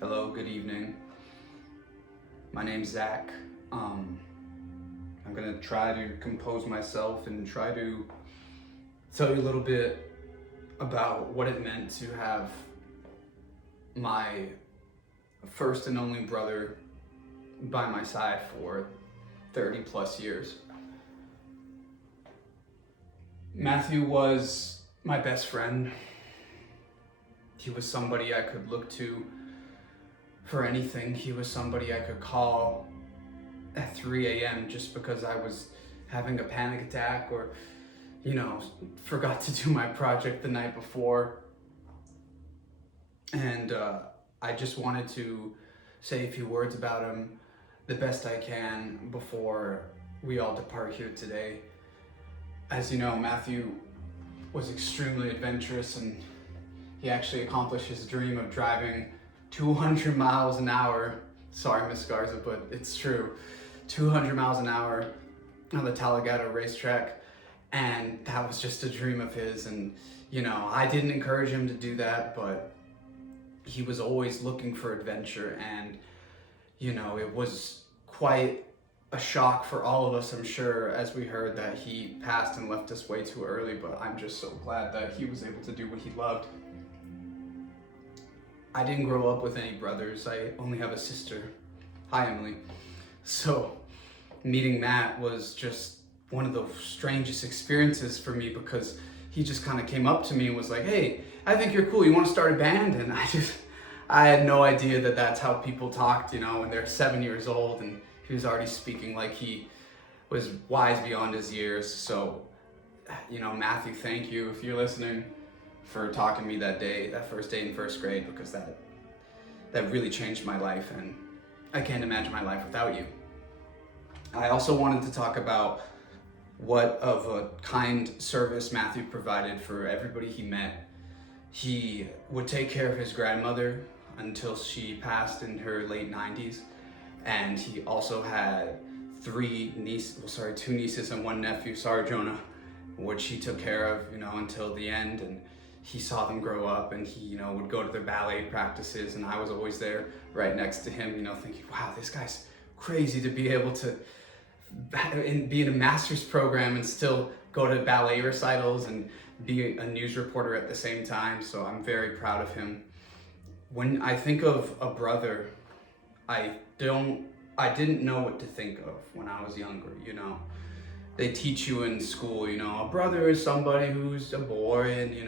Hello, good evening. My name's Zach. I'm gonna try to compose myself and try to tell you a little bit about what it meant to have my first and only brother by my side for 30 plus years. Matthew was my best friend. He was somebody I could look to for anything. He was somebody I could call at 3 a.m. just because I was having a panic attack or, forgot to do my project the night before. And I just wanted to say a few words about him the best I can before we all depart here today. As you know, Matthew was extremely adventurous, and he actually accomplished his dream of driving 200 miles an hour. Sorry, Miss Garza, but it's true. 200 miles an hour on the Talladega racetrack. And that was just a dream of his. And, I didn't encourage him to do that, but he was always looking for adventure. And, it was quite a shock for all of us, I'm sure, as we heard that he passed and left us way too early. But I'm just so glad that he was able to do what he loved. I didn't grow up with any brothers. I only have a sister. Hi, Emily. So meeting Matt was just one of the strangest experiences for me, because he just kind of came up to me and was like, "Hey, I think you're cool. You want to start a band?" And I had no idea that that's how people talked, when they're 7 years old, and he was already speaking like he was wise beyond his years. So, Matthew, thank you if you're listening, for talking to me that day, that first day in first grade, because that really changed my life, and I can't imagine my life without you. I also wanted to talk about what of a kind service Matthew provided for everybody he met. He would take care of his grandmother until she passed in her late 90s, and he also had two nieces and one nephew, Jonah, which he took care of, until the end. And he saw them grow up, and he, would go to their ballet practices, and I was always there right next to him, thinking, wow, this guy's crazy to be able to be in a master's program and still go to ballet recitals and be a news reporter at the same time. So I'm very proud of him. When I think of a brother, I didn't know what to think of when I was younger, They teach you in school, a brother is somebody who's a boy, and you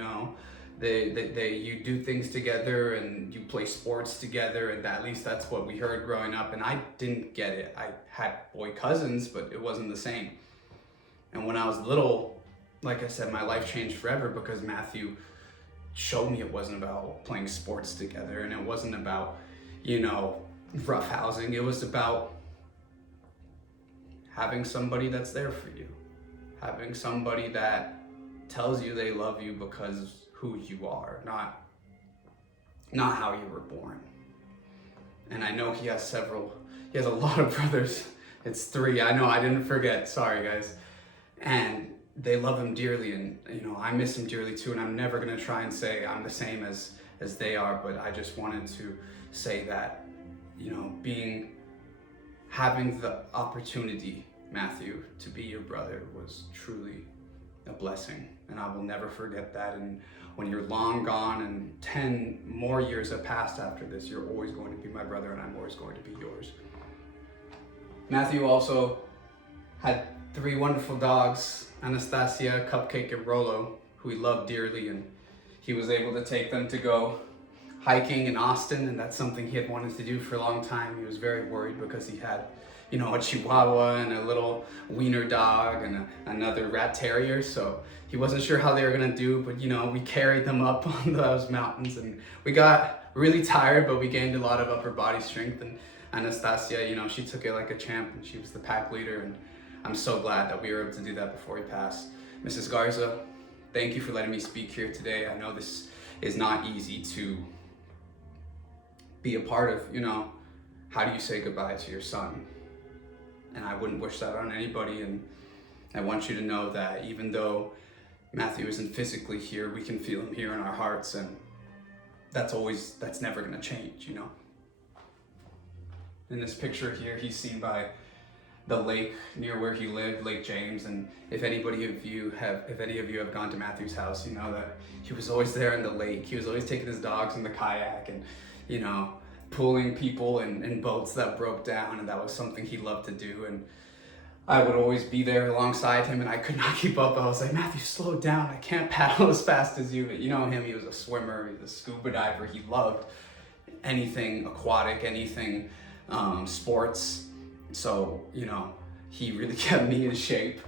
do things together and you play sports together, and at least that's what we heard growing up. And I didn't get it. I had boy cousins, but it wasn't the same. And when I was little, like I said, my life changed forever, because Matthew showed me it wasn't about playing sports together, and it wasn't about, roughhousing. It was about having somebody that's there for you, having somebody that tells you they love you because who you are, not how you were born. And I know he has a lot of brothers. It's 3, I know, I didn't forget, sorry guys. And they love him dearly, and I miss him dearly too, and I'm never gonna try and say I'm the same as they are, but I just wanted to say that, having the opportunity, Matthew, to be your brother was truly a blessing, and I will never forget that. And when you're long gone and 10 more years have passed after this, you're always going to be my brother, and I'm always going to be yours. Matthew also had 3 wonderful dogs, Anastasia, Cupcake, and Rolo, who he loved dearly, and he was able to take them to go hiking in Austin, and that's something he had wanted to do for a long time. He was very worried because he had, a Chihuahua and a little wiener dog and another rat terrier, so he wasn't sure how they were gonna do, but we carried them up on those mountains, and we got really tired, but we gained a lot of upper body strength. And Anastasia, she took it like a champ, and she was the pack leader, and I'm so glad that we were able to do that before he passed. Mrs. Garza, thank you for letting me speak here today. I know this is not easy to be a part of, how do you say goodbye to your son? And I wouldn't wish that on anybody. And I want you to know that even though Matthew isn't physically here, we can feel him here in our hearts, and that's never gonna change, In this picture here, he's seen by the lake near where he lived, Lake James. And if any of you have gone to Matthew's house, you know that he was always there in the lake. He was always taking his dogs in the kayak and, you know, pulling people in boats that broke down, and that was something he loved to do. And I would always be there alongside him, and I could not keep up. I was like, Matthew, slow down. I can't paddle as fast as you. But you know him, he was a swimmer, he's a scuba diver. He loved anything aquatic, anything sports. So, you know, he really kept me in shape.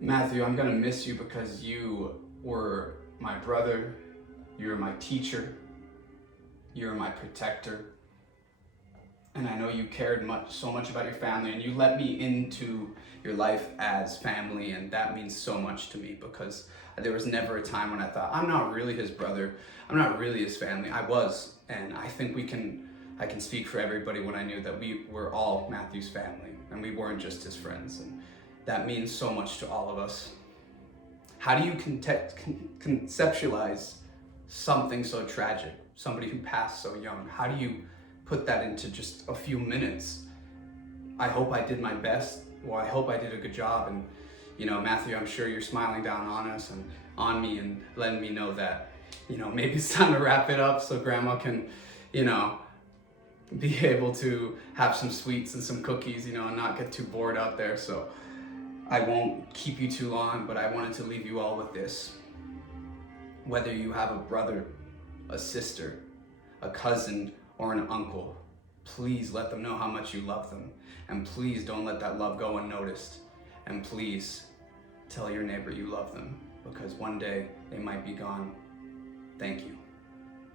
Matthew, I'm gonna miss you because you were my brother, you were my teacher, you were my protector. And I know you cared so much about your family, and you let me into your life as family, and that means so much to me, because there was never a time when I thought, I'm not really his brother, I'm not really his family. I was, and I think I can speak for everybody when I knew that we were all Matthew's family, and we weren't just his friends, and that means so much to all of us. How do you conceptualize something so tragic, somebody who passed so young? How do you put that into just a few minutes? I hope I did my best. Well, I hope I did a good job. And, you know, Matthew, I'm sure you're smiling down on us and on me and letting me know that, you know, maybe it's time to wrap it up so Grandma can, you know, be able to have some sweets and some cookies, you know, and not get too bored out there. So I won't keep you too long, but I wanted to leave you all with this. Whether you have a brother, a sister, a cousin, or an uncle, please let them know how much you love them. And please don't let that love go unnoticed. And please tell your neighbor you love them, because one day they might be gone. Thank you.